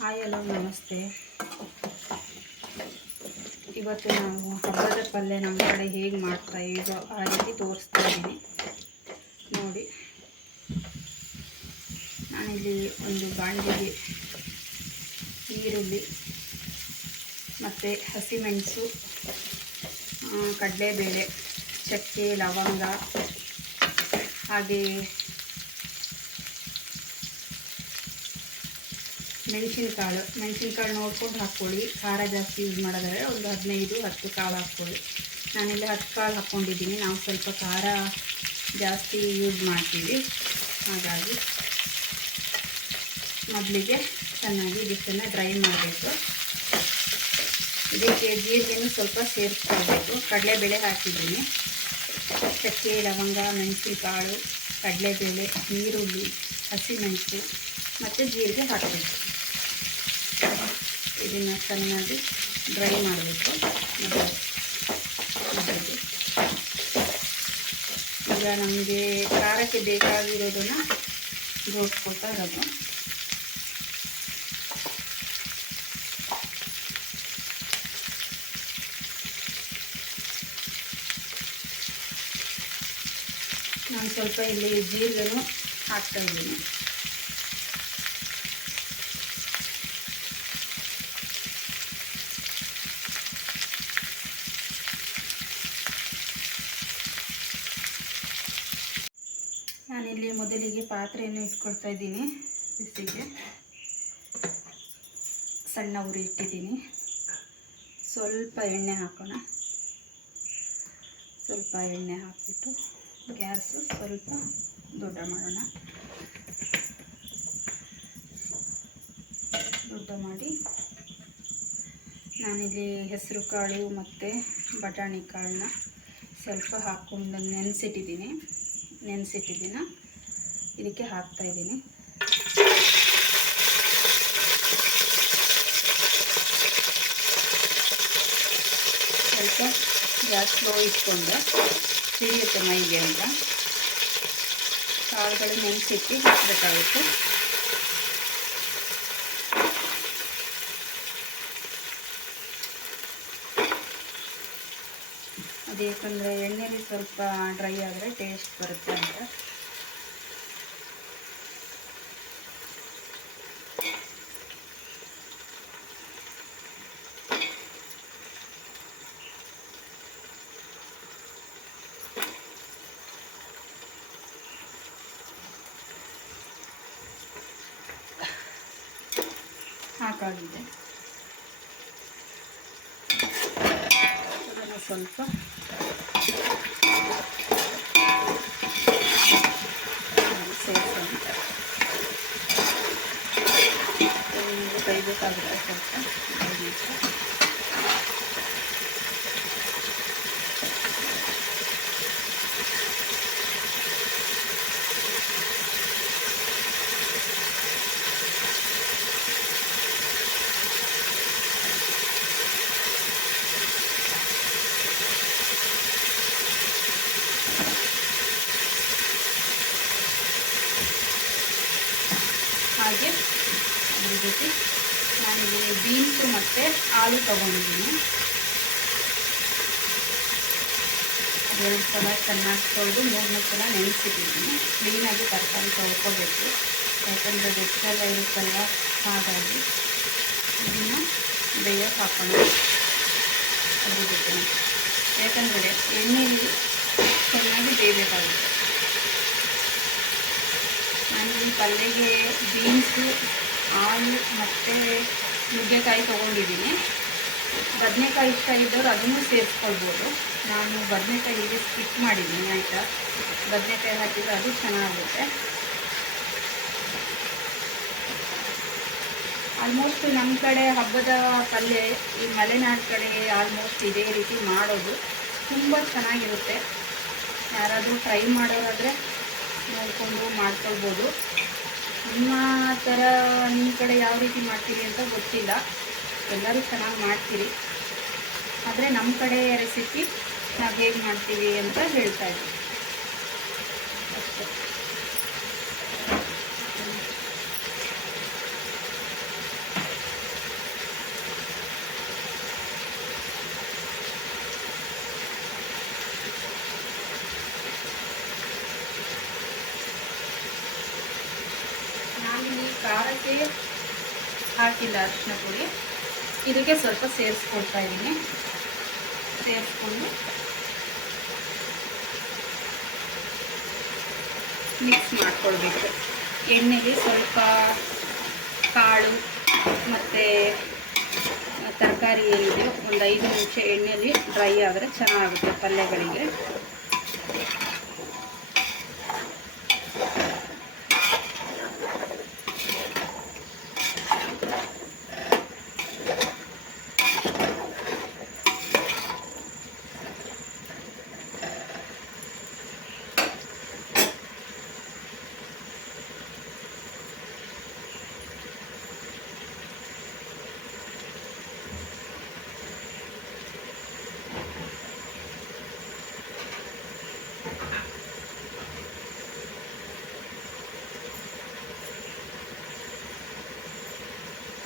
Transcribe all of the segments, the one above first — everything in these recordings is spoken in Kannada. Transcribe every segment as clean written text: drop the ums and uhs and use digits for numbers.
ಹಾಯ್ ಹಲೋ ನಮಸ್ತೆ. ಇವತ್ತು ನಾವು ಹಬ್ಬದ ಪಲ್ಯ ನಮ್ಮ ಕಡೆ ಹೇಗೆ ಮಾಡ್ತಾ ಇದೋ ಆ ರೀತಿ ತೋರಿಸ್ತಾ ಇದ್ದೀನಿ ನೋಡಿ. ನಾನಿಲ್ಲಿ ಒಂದು ಬಾಣಲೆಗೆ ಈರುಳ್ಳಿ ಮತ್ತು ಹಸಿಮೆಣಸು, ಕಡಲೆಬೇಳೆ, ಚಕ್ಕೆ, ಲವಂಗ, ಹಾಗೆ ಮೆಣಸಿನ್ಕಾಳು ನೋಡ್ಕೊಂಡು ಹಾಕ್ಕೊಳ್ಳಿ. ಖಾರ ಜಾಸ್ತಿ ಯೂಸ್ ಮಾಡೋದಾದರೆ ಒಂದು 15-10 ಕಾಳು ಹಾಕ್ಕೊಳ್ಳಿ. ನಾನಿಲ್ಲಿ 10 ಕಾಳು ಹಾಕ್ಕೊಂಡಿದ್ದೀನಿ. ನಾವು ಸ್ವಲ್ಪ ಖಾರ ಜಾಸ್ತಿ ಯೂಸ್ ಮಾಡ್ತೀವಿ, ಹಾಗಾಗಿ ಮೊದಲಿಗೆ ಚೆನ್ನಾಗಿ ಇದನ್ನು ಡ್ರೈ ಮಾಡಬೇಕು. ಇದಕ್ಕೆ ಜೀರಿಗೆನೂ ಸ್ವಲ್ಪ ಸೇರಿಸ್ಕೊಳ್ಬೇಕು. ಕಡಲೆಬೇಳೆ ಹಾಕಿದ್ದೀನಿ, ಚಕ್ಕೆ, ಲವಂಗ, ಮೆಣಸಿನಕಾಳು, ಕಡಲೆಬೇಳೆ, ಈರುಳ್ಳಿ, ಹಸಿಮೆಣಸು ಮತ್ತು ಜೀರಿಗೆ ಹಾಕಬೇಕು. ಇದನ್ನು ಚೆನ್ನಾಗಿ ಡ್ರೈ ಮಾಡಬೇಕು. ಈಗ ನಮಗೆ ಖಾರಕ್ಕೆ ಬೇಕಾಗಿರೋದನ್ನು ಜೋಡಿಸ್ಕೊಳ್ತಾ ಇರೋದು. ನಾನು ಸ್ವಲ್ಪ ಇಲ್ಲಿ ಜೀರಿಗೆನೂ ಹಾಕ್ತಾಯಿದ್ದೀನಿ. ನಾನಿಲ್ಲಿ ಮೊದಲಿಗೆ ಪಾತ್ರೆಯನ್ನು ಇಟ್ಕೊಳ್ತಾ ಇದ್ದೀನಿ. ಬಿಸಿಗೆ ಸಣ್ಣ ಉರಿ ಇಟ್ಟಿದ್ದೀನಿ. ಸ್ವಲ್ಪ ಎಣ್ಣೆ ಹಾಕೋಣ. ಸ್ವಲ್ಪ ಎಣ್ಣೆ ಹಾಕ್ಬಿಟ್ಟು ಗ್ಯಾಸು ಸ್ವಲ್ಪ ದೊಡ್ಡ ಮಾಡೋಣ. ದೊಡ್ಡ ಮಾಡಿ ನಾನಿಲ್ಲಿ ಹೆಸರು ಕಾಳು ಮತ್ತು ಬಟಾಣಿ ಕಾಳನ್ನ ಸ್ವಲ್ಪ ಹಾಕ್ಕೊಂಡು ನೆನೆಸಿಟ್ಟಿದ್ದೀನಿ. ಇದಕ್ಕೆ ಹಾಕ್ತಾಯಿದ್ದೀನಿ. ಸ್ವಲ್ಪ ಗ್ಯಾಸ್ ಸ್ಲೋ ಇಟ್ಕೊಂಡು ಸಿಡಿಯುತ್ತೆ ಮೈಗೆ ಅಂತ ಕಾಳುಗಳು ನೆನೆಸಿಟ್ಟು ಹಾಕಬೇಕಾಗುತ್ತೆ. ಅದು ಯಾಕಂದರೆ ಎಣ್ಣೆಲಿ ಸ್ವಲ್ಪ ಡ್ರೈ ಆದರೆ ಟೇಸ್ಟ್ ಬರುತ್ತೆ ಅಂತ. ಹಾಕಾಗಿದೆ. ಅದನ್ನು ಸ್ವಲ್ಪ ಸೇರಿಸೋಣ. ಕೈಬೇಕಾಗುತ್ತೆ ಸ್ವಲ್ಪ 5 ನಿಮಿಷ. ಹಾಗೆ ಅದ್ರ ಜೊತೆ ನಾನಿಲ್ಲಿ ಬೀನ್ಸು ಮತ್ತು ಆಲೂ ತೊಗೊಂಡಿದ್ದೀನಿ. 2 ಸಲ ಚೆನ್ನಾಗಿ ತೊಳೆದು 3-4 ಸಲ ನೆನೆಸಿಟ್ಟಿದ್ದೀನಿ. ಕ್ಲೀನಾಗಿ ತರಕಾರಿ ತೊಳ್ಕೊಬೇಕು, ಯಾಕಂದರೆ ಬೆಚ್ಚೆಲ್ಲ ಇರುತ್ತಲ್ಲ, ಹಾಗಾಗಿ ಇದನ್ನು ಬೇಯಕ್ಕೆ ಹಾಕೊಂಡು ಅದ್ರ ಜೊತೆ, ಯಾಕಂದರೆ ಎಣ್ಣೆಯಲ್ಲಿ ಚೆನ್ನಾಗಿ ಬೇಯಬೇಕಾಗುತ್ತೆ. ನಾನು ಈ ಪಲ್ಯಗೆ ಬೀನ್ಸು, ಆಲೂ ಮತ್ತು ನುಗ್ಗೆಕಾಯಿ ತೊಗೊಂಡಿದ್ದೀನಿ. ಬದನೆಕಾಯಿ ಇಷ್ಟ ಇದ್ದವರು ಅದನ್ನು ಸೇರಿಸ್ಕೊಳ್ಬೋದು. ನಾನು ಬದನೆಕಾಯಿ ಇಲ್ಲಿ ಸ್ಕಿಪ್ ಮಾಡಿದ್ದೀನಿ, ಆಯಿತಾ. ಬದನೆಕಾಯಿ ಹಾಕಿದರೆ ಅದು ಚೆನ್ನಾಗುತ್ತೆ. ಆಲ್ಮೋಸ್ಟ್ ನಮ್ಮ ಕಡೆ ಹಬ್ಬದ ಪಲ್ಯ ಈ ಮಲೆನಾಡು ಕಡೆ ಆಲ್ಮೋಸ್ಟ್ ಇದೇ ರೀತಿ ಮಾಡೋದು. ತುಂಬ ಚೆನ್ನಾಗಿರುತ್ತೆ. ಯಾರಾದರೂ ಟ್ರೈ ಮಾಡೋರಾದರೆ ನೋಡಿಕೊಂಡು ಮಾಡ್ಕೊಳ್ಬೋದು. ನಿಮ್ಮ ಕಡೆ ಯಾವ ರೀತಿ ಮಾಡ್ತೀರಿ ಅಂತ ಗೊತ್ತಿಲ್ಲ, ಎಲ್ಲರೂ ಚೆನ್ನಾಗಿ ಮಾಡ್ತೀರಿ. ಆದರೆ ನಮ್ಮ ಕಡೆ ರೆಸಿಪಿ ನಾವು ಹೇಗೆ ಮಾಡ್ತೀವಿ ಅಂತ ಹೇಳ್ತಾ ಇದ್ದೀವಿ ಅಷ್ಟೇ. ಖಾರಕ್ಕೆ ಹಾಕಿಲ್ಲ ಅರಿಶಿನ ಪುಡಿ, ಇದಕ್ಕೆ ಸ್ವಲ್ಪ ಸೇರಿಸ್ಕೊಳ್ತಾ ಇದ್ದೀನಿ. ಸೇರಿಸ್ಕೊಂಡು ಮಿಕ್ಸ್ ಮಾಡ್ಕೊಳ್ಬೇಕು. ಎಣ್ಣೆಗೆ ಸ್ವಲ್ಪ ಕಾಳು ಮತ್ತು ತರಕಾರಿ ಏನಿದೆ ಒಂದು 5 ನಿಮಿಷ ಎಣ್ಣೆಯಲ್ಲಿ ಡ್ರೈ ಆದರೆ ಚೆನ್ನಾಗುತ್ತೆ ಪಲ್ಯಗಳಿಗೆ.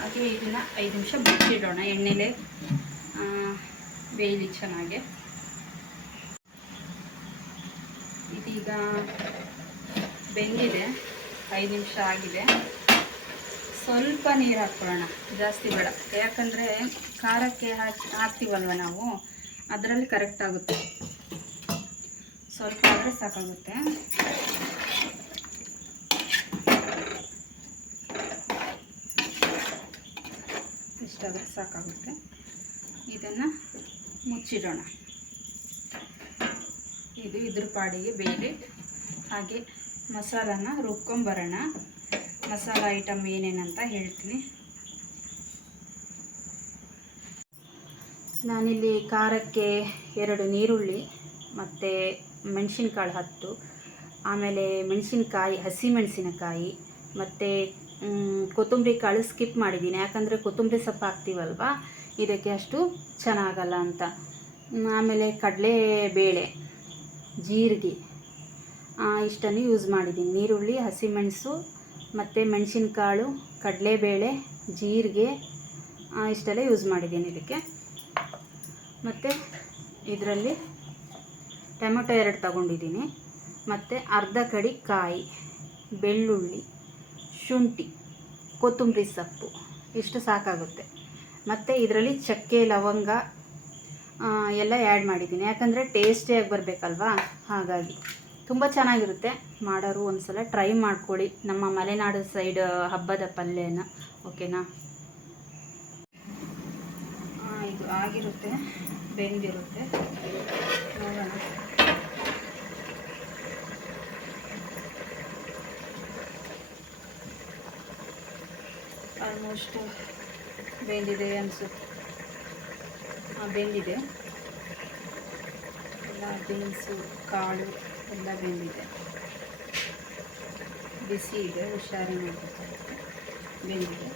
ಹಾಗೆ ಇದನ್ನು 5 ನಿಮಿಷ ಮುಚ್ಚಿಡೋಣ, ಎಣ್ಣೆಲೆ ಬೇಯಲಿ ಚೆನ್ನಾಗಿ. ಇದೀಗ ಬೆಂದಿದೆ, 5 ನಿಮಿಷ ಆಗಿದೆ. ಸ್ವಲ್ಪ ನೀರು ಹಾಕ್ಕೊಳ್ಳೋಣ, ಜಾಸ್ತಿ ಬೇಡ. ಯಾಕಂದರೆ ಖಾರಕ್ಕೆ ಹಾಕ್ತೀವಲ್ವ ನಾವು, ಅದರಲ್ಲಿ ಕರೆಕ್ಟ್ ಆಗುತ್ತೆ. ಸ್ವಲ್ಪ ಆದರೆ ಸಾಕಾಗುತ್ತೆ. ಇಷ್ಟಾದರೆ ಸಾಕಾಗುತ್ತೆ. ಇದನ್ನು ಮುಚ್ಚಿಡೋಣ. ಇದು ಇದ್ರ ಪಾಡಿಗೆ ಬೇಯಲಿ. ಹಾಗೆ ಮಸಾಲಾನ ರುಬ್ಕೊಂಬರೋಣ. ಮಸಾಲ ಐಟಮ್ ಏನೇನಂತ ಹೇಳ್ತೀನಿ. ನಾನಿಲ್ಲಿ ಖಾರಕ್ಕೆ 2 ನೀರುಳ್ಳಿ ಮತ್ತು ಮೆಣಸಿನ್ಕಾಳು 10, ಆಮೇಲೆ ಮೆಣಸಿನ್ಕಾಯಿ, ಹಸಿಮೆಣಸಿನಕಾಯಿ ಮತ್ತು ಕೊತ್ತಂಬರಿ ಕಾಳು ಸ್ಕಿಪ್ ಮಾಡಿದ್ದೀನಿ. ಯಾಕಂದರೆ ಕೊತ್ತಂಬರಿ ಸೊಪ್ಪು ಹಾಕ್ತೀವಲ್ವ, ಇದಕ್ಕೆ ಅಷ್ಟು ಚೆನ್ನಾಗಲ್ಲ ಅಂತ. ಆಮೇಲೆ ಕಡಲೆಬೇಳೆ, ಜೀರಿಗೆ ಇಷ್ಟನ್ನು ಯೂಸ್ ಮಾಡಿದ್ದೀನಿ. ನೀರುಳ್ಳಿ, ಹಸಿಮೆಣಸು ಮತ್ತು ಮೆಣಸಿನ್ಕಾಳು, ಕಡಲೆಬೇಳೆ, ಜೀರಿಗೆ ಇಷ್ಟೆಲ್ಲ ಯೂಸ್ ಮಾಡಿದ್ದೀನಿ ಇದಕ್ಕೆ. ಮತ್ತು ಇದರಲ್ಲಿ ಟೊಮೆಟೊ 2 ತಗೊಂಡಿದ್ದೀನಿ. ಮತ್ತು ಅರ್ಧ ಕಡಿ ಕಾಯಿ, ಬೆಳ್ಳುಳ್ಳಿ, ಶುಂಠಿ, ಕೊತ್ತಂಬರಿ ಸೊಪ್ಪು ಇಷ್ಟು ಸಾಕಾಗುತ್ತೆ. ಮತ್ತು ಇದರಲ್ಲಿ ಚಕ್ಕೆ, ಲವಂಗ ಎಲ್ಲ ಆ್ಯಡ್ ಮಾಡಿದ್ದೀನಿ. ಯಾಕಂದರೆ ಟೇಸ್ಟಿಯಾಗಿ ಬರಬೇಕಲ್ವಾ, ಹಾಗಾಗಿ ತುಂಬ ಚೆನ್ನಾಗಿರುತ್ತೆ. ಮಾಡೋರು ಒಂದು ಸಲ ಟ್ರೈ ಮಾಡ್ಕೊಳ್ಳಿ, ನಮ್ಮ ಮಲೆನಾಡು ಸೈಡ್ ಹಬ್ಬದ ಪಲ್ಯನ. ಓಕೆನಾ? ಇದು ಆಗಿರುತ್ತೆ, ಬೆಂದಿರುತ್ತೆ. ನೋಡೋಣ. ಆಲ್ಮೋಸ್ಟ್ ಬೆಂದಿದೆ ಅನಿಸುತ್ತೆ. ಬೆಂದಿದೆ. ಎಲ್ಲ ಬೀನ್ಸು, ಕಾಳು ಎಲ್ಲ ಬೆಂದಿದೆ. ಬಿಸಿ ಇದೆ, ಹುಷಾರಿ ಮಾಡಬೇಕಾಗುತ್ತೆ. ಬೆಂದಿದೆ.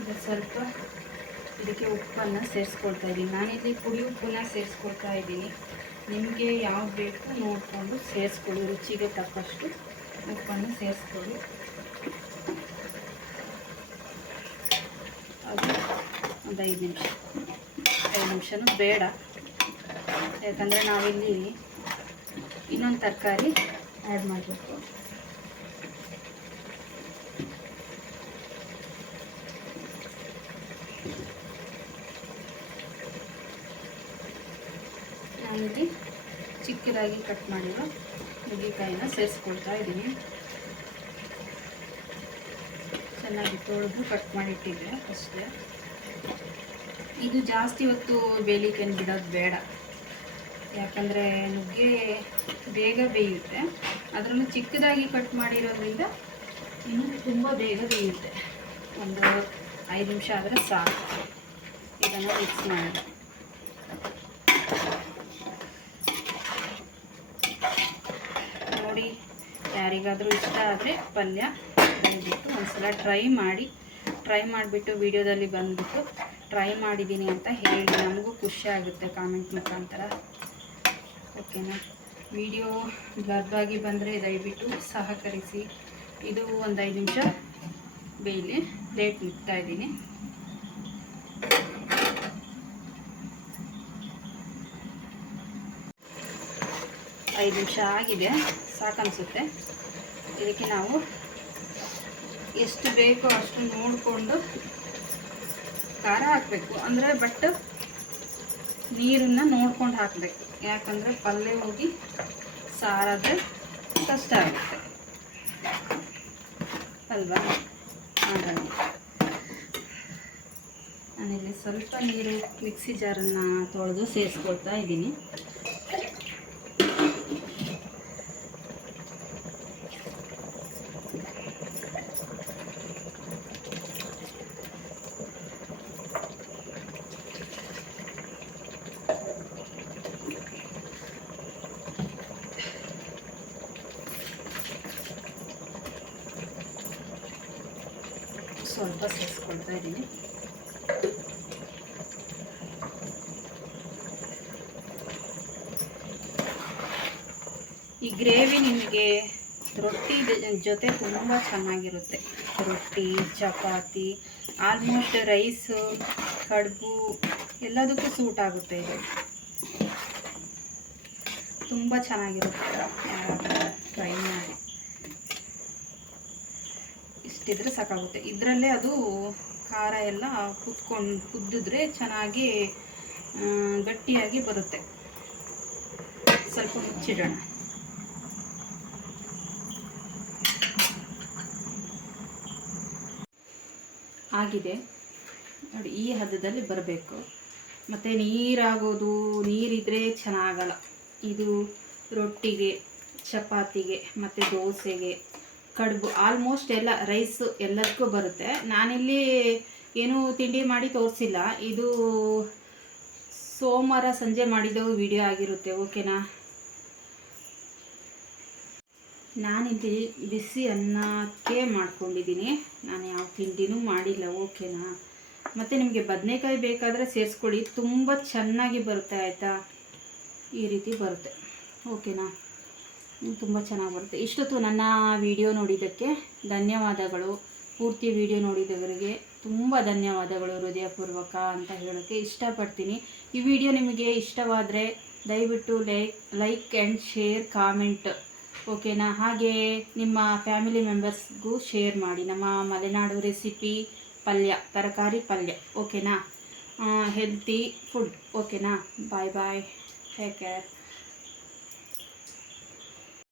ಈಗ ಸ್ವಲ್ಪ ಇದಕ್ಕೆ ಉಪ್ಪನ್ನು ಸೇರಿಸ್ಕೊಳ್ತಾ ಇದ್ದೀನಿ. ನಾನಿಲ್ಲಿ ಪುಡಿ ಉಪ್ಪನ್ನ ಸೇರಿಸ್ಕೊಳ್ತಾ ಇದ್ದೀನಿ. ನಿಮಗೆ ಯಾವ್ದು ಬೇಕು ನೋಡಿಕೊಂಡು ಸೇರಿಸ್ಕೊಳ್ಳಿ. ರುಚಿಗೆ ತಕ್ಕಷ್ಟು ಉಪ್ಪನ್ನು ಸೇರಿಸ್ಕೊಳ್ಳಿ. ಅದು ಒಂದು 5 ನಿಮಿಷನೂ ಬೇಡ. ಯಾಕಂದರೆ ನಾವಿಲ್ಲಿ ಇನ್ನೊಂದು ತರಕಾರಿ ಆ್ಯಡ್ ಮಾಡಬೇಕು. ನಾನಿಲ್ಲಿ ಚಿಕ್ಕದಾಗಿ ಕಟ್ ಮಾಡಿರೋ ನುಗ್ಗೆಕಾಯಿನ ಸೇರಿಸ್ಕೊಳ್ತಾ ಇದ್ದೀನಿ. ಚೆನ್ನಾಗಿ ತೊಳೆದು ಕಟ್ ಮಾಡಿಟ್ಟಿದ್ದೆ ಅಷ್ಟೇ. ಇದು ಜಾಸ್ತಿ ಹೊತ್ತು ಬೇಯಲಿಕ್ಕೆ ಬಿಡೋದು ಬೇಡ. ಯಾಕಂದರೆ ನುಗ್ಗೆ ಬೇಗ ಬೇಯುತ್ತೆ. ಅದರಲ್ಲೂ ಚಿಕ್ಕದಾಗಿ ಕಟ್ ಮಾಡಿರೋದ್ರಿಂದ ಇನ್ನೂ ತುಂಬ ಬೇಗ ಬೇಯುತ್ತೆ. ಒಂದು 5 ನಿಮಿಷ ಆದರೆ ಸಾಕು. ಇದನ್ನು ಮಿಕ್ಸ್ ಮಾಡೋಣ. ನೋಡಿ, ಯಾರಿಗಾದರೂ ಇಷ್ಟ ಆದರೆ ಪಲ್ಯ ಬಂದುಬಿಟ್ಟು ಒಂದ್ಸಲ ಟ್ರೈ ಮಾಡಿಬಿಟ್ಟು ವಿಡಿಯೋದಲ್ಲಿ ಬಂದುಬಿಟ್ಟು ಟ್ರೈ ಮಾಡಿದ್ದೀನಿ ಅಂತ ಹೇಳಿ. ನಮಗೂ ಖುಷಿ ಆಗುತ್ತೆ ಕಾಮೆಂಟ್ ಮುಖಾಂತರ. ಓಕೆನಾ? ವಿಡಿಯೋ ಗರ್ಭಾಗಿ ಬಂದರೆ ದಯವಿಟ್ಟು ಸಹಕರಿಸಿ. ಇದು ಒಂದು 5 ನಿಮಿಷ ಬೇಯಲಿ. ಪ್ಲೇಟ್ ಮುಟ್ತಾ ಇದ್ದೀನಿ. 5 ನಿಮಿಷ ಆಗಿದೆ, ಸಾಕನ್ಸುತ್ತೆ. ಇದಕ್ಕೆ ನಾವು ಎಷ್ಟು ಬೇಕೋ ಅಷ್ಟು ನೋಡಿಕೊಂಡು ಖಾರ ಹಾಕಬೇಕು. ಅಂದರೆ ಬಟ್ ನೀರನ್ನು ನೋಡ್ಕೊಂಡು ಹಾಕಬೇಕು, ಯಾಕಂದರೆ ಪಲ್ಯ ಹೋಗಿ ಸಾರಾದರೆ ಕಷ್ಟ ಆಗುತ್ತೆ ಅಲ್ವಾ. ಹಾಗಾಗಿ ನಾನಿಲ್ಲಿ ಸ್ವಲ್ಪ ನೀರು ಮಿಕ್ಸಿ ಜಾರನ್ನು ತೊಳೆದು ಸೇರಿಸ್ಕೊಳ್ತಾ ಇದ್ದೀನಿ. ಸ್ವಲ್ಪ ಸೇರಿಸ್ಕೊಳ್ತಾ ಇದ್ದೀನಿ. ಈ ಗ್ರೇವಿ ನಿಮಗೆ ರೊಟ್ಟಿ ಜೊತೆ ತುಂಬ ಚೆನ್ನಾಗಿರುತ್ತೆ. ರೊಟ್ಟಿ, ಚಪಾತಿ, ಆಲ್ಮೋಸ್ಟ್ ರೈಸು, ಕಡುಬು ಎಲ್ಲದಕ್ಕೂ ಸೂಟ್ ಆಗುತ್ತೆ. ಇದು ತುಂಬ ಚೆನ್ನಾಗಿರುತ್ತೆ, ಟ್ರೈ ಮಾಡಿ. ಇಷ್ಟಿದ್ರೆ ಸಾಕಾಗುತ್ತೆ. ಇದರಲ್ಲೇ ಅದು ಖಾರ ಎಲ್ಲ ಕುದ್ದಿದ್ರೆ ಚೆನ್ನಾಗಿ ಗಟ್ಟಿಯಾಗಿ ಬರುತ್ತೆ. ಸ್ವಲ್ಪ ಮುಚ್ಚಿಡೋಣ. ಆಗಿದೆ ನೋಡಿ, ಈ ಹದದಲ್ಲಿ ಬರಬೇಕು. ಮತ್ತು ನೀರಿದ್ರೆ ಚೆನ್ನಾಗಲ್ಲ. ಇದು ರೊಟ್ಟಿಗೆ, ಚಪಾತಿಗೆ ಮತ್ತು ದೋಸೆಗೆ, ಕಡುಬು ಆಲ್ಮೋಸ್ಟ್ ಎಲ್ಲ ರೈಸು ಎಲ್ಲದಕ್ಕೂ ಬರುತ್ತೆ. ನಾನಿಲ್ಲಿ ಏನೂ ತಿಂಡಿ ಮಾಡಿ ತೋರಿಸಿಲ್ಲ. ಇದು ಸೋಮವಾರ ಸಂಜೆ ಮಾಡಿದ ವಿಡಿಯೋ ಆಗಿರುತ್ತೆ, ಓಕೆನಾ. ನಾನಿಲ್ಲಿ ಬಿಸಿ ಅನ್ನಕ್ಕೆ ಮಾಡ್ಕೊಂಡಿದ್ದೀನಿ, ನಾನು ಯಾವ ತಿಂಡಿನೂ ಮಾಡಿಲ್ಲ, ಓಕೆನಾ. ಮತ್ತು ನಿಮಗೆ ಬದನೆಕಾಯಿ ಬೇಕಾದರೆ ಸೇರಿಸ್ಕೊಳ್ಳಿ, ತುಂಬ ಚೆನ್ನಾಗಿ ಬರುತ್ತೆ ಆಯಿತಾ. ಈ ರೀತಿ ಬರುತ್ತೆ, ಓಕೆನಾ. ತುಂಬ ಚೆನ್ನಾಗಿ ಬರುತ್ತೆ. ಇಷ್ಟೊತ್ತು ನನ್ನ ವಿಡಿಯೋ ನೋಡಿದ್ದಕ್ಕೆ ಧನ್ಯವಾದಗಳು. ಪೂರ್ತಿ ವಿಡಿಯೋ ನೋಡಿದವರಿಗೆ ತುಂಬ ಧನ್ಯವಾದಗಳು ಹೃದಯಪೂರ್ವಕ ಅಂತ ಹೇಳೋಕ್ಕೆ ಇಷ್ಟಪಡ್ತೀನಿ. ಈ ವಿಡಿಯೋ ನಿಮಗೆ ಇಷ್ಟವಾದರೆ ದಯವಿಟ್ಟು ಲೈಕ್ ಆ್ಯಂಡ್ ಶೇರ್, ಕಾಮೆಂಟ್, ಓಕೆನಾ. ಹಾಗೆ ನಿಮ್ಮ ಫ್ಯಾಮಿಲಿ ಮೆಂಬರ್ಸ್ಗೂ ಶೇರ್ ಮಾಡಿ. ನಮ್ಮ ಮಲೆನಾಡು ರೆಸಿಪಿ ಪಲ್ಯ, ತರಕಾರಿ ಪಲ್ಯ, ಓಕೆನಾ. ಹೆಲ್ತಿ ಫುಡ್, ಓಕೆನಾ. ಬಾಯ್ ಬಾಯ್, ಟೇಕ್ ಕೇರ್.